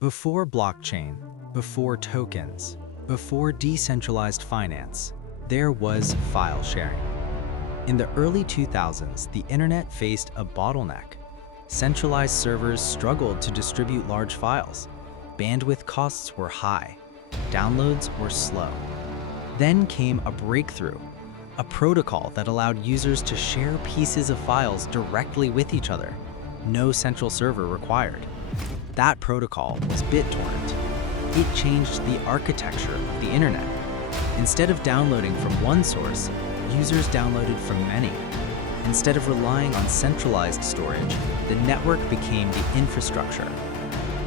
Before blockchain, before tokens, before decentralized finance, there was file sharing. In the early 2000s, the internet faced a bottleneck. Centralized servers struggled to distribute large files. Bandwidth costs were high. Downloads were slow. Then came a breakthrough, a protocol that allowed users to share pieces of files directly with each other. No central server required. That protocol was BitTorrent. It changed the architecture of the internet. Instead of downloading from one source, users downloaded from many. Instead of relying on centralized storage, the network became the infrastructure.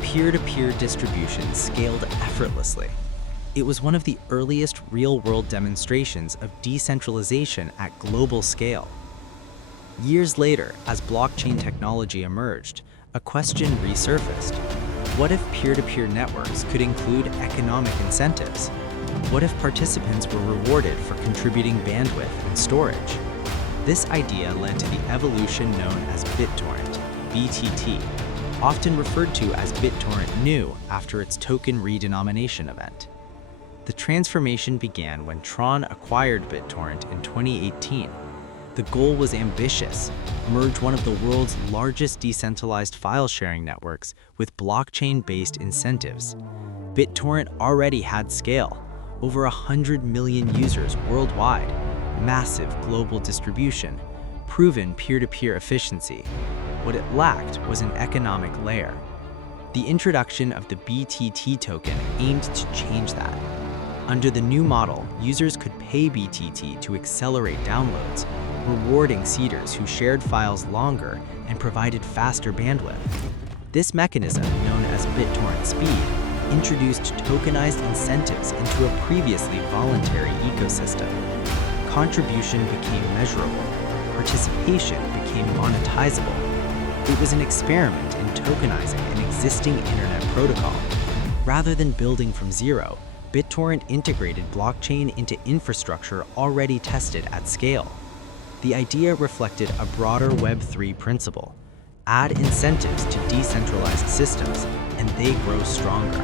Peer-to-peer distribution scaled effortlessly. It was one of the earliest real-world demonstrations of decentralization at global scale. Years later, as blockchain technology emerged, a question resurfaced. What if peer-to-peer networks could include economic incentives? What if participants were rewarded for contributing bandwidth and storage? This idea led to the evolution known as BitTorrent, BTT, often referred to as BitTorrent New after its token redenomination event. The transformation began when TRON acquired BitTorrent in 2018. The goal was ambitious: merge one of the world's largest decentralized file-sharing networks with blockchain-based incentives. BitTorrent already had scale, over 100 million users worldwide, massive global distribution, proven peer-to-peer efficiency. What it lacked was an economic layer. The introduction of the BTT token aimed to change that. Under the new model, users could pay BTT to accelerate downloads, rewarding seeders who shared files longer and provided faster bandwidth. This mechanism, known as BitTorrent Speed, introduced tokenized incentives into a previously voluntary ecosystem. Contribution became measurable. Participation became monetizable. It was an experiment in tokenizing an existing internet protocol. Rather than building from zero, BitTorrent integrated blockchain into infrastructure already tested at scale. The idea reflected a broader Web3 principle: add incentives to decentralized systems, and they grow stronger.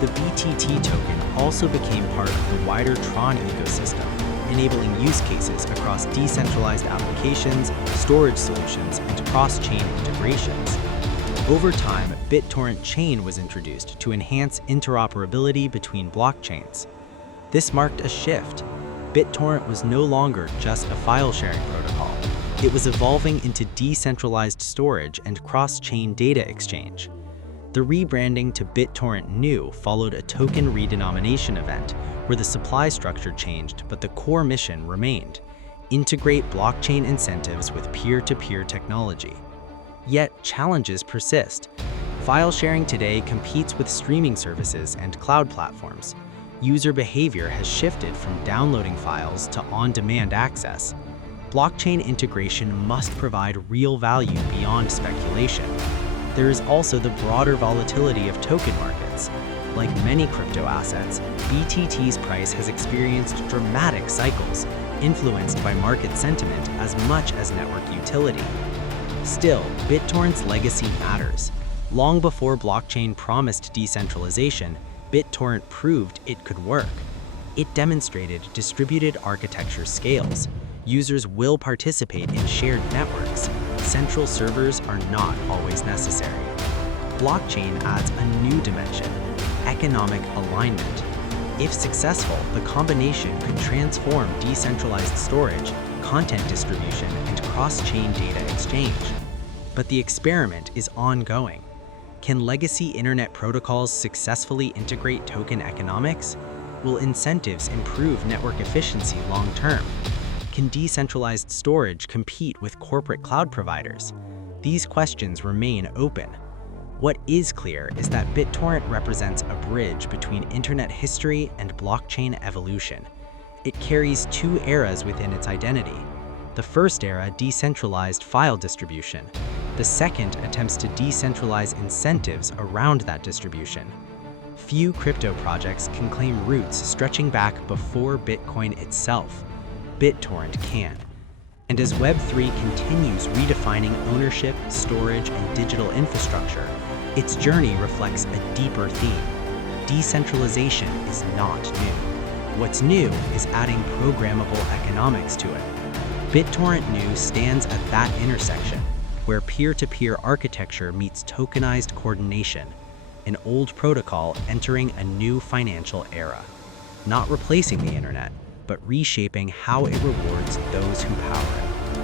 The BTT token also became part of the wider TRON ecosystem, enabling use cases across decentralized applications, storage solutions, and cross-chain integrations. Over time, BitTorrent Chain was introduced to enhance interoperability between blockchains. This marked a shift. BitTorrent was no longer just a file-sharing protocol. It was evolving into decentralized storage and cross-chain data exchange. The rebranding to BitTorrent New followed a token redenomination event where the supply structure changed but the core mission remained: integrate blockchain incentives with peer-to-peer technology. Yet, challenges persist. File sharing today competes with streaming services and cloud platforms. User behavior has shifted from downloading files to on-demand access. Blockchain integration must provide real value beyond speculation. There is also the broader volatility of token markets. Like many crypto assets, BTT's price has experienced dramatic cycles, influenced by market sentiment as much as network utility. Still, BitTorrent's legacy matters. Long before blockchain promised decentralization, BitTorrent proved it could work. It demonstrated distributed architecture scales. Users will participate in shared networks. Central servers are not always necessary. Blockchain adds a new dimension: economic alignment. If successful, the combination could transform decentralized storage, content distribution, and cross-chain data exchange. But the experiment is ongoing. Can legacy internet protocols successfully integrate token economics? Will incentives improve network efficiency long-term? Can decentralized storage compete with corporate cloud providers? These questions remain open. What is clear is that BitTorrent represents a bridge between internet history and blockchain evolution. It carries two eras within its identity. The first era, decentralized file distribution. The second attempts to decentralize incentives around that distribution. Few crypto projects can claim roots stretching back before Bitcoin itself. BitTorrent can. And as Web3 continues redefining ownership, storage, and digital infrastructure, Its journey reflects a deeper theme. Decentralization is not new. What's new is adding programmable economics to it. BitTorrent New stands at that intersection, where peer-to-peer architecture meets tokenized coordination, an old protocol entering a new financial era. Not replacing the internet, but reshaping how it rewards those who power it.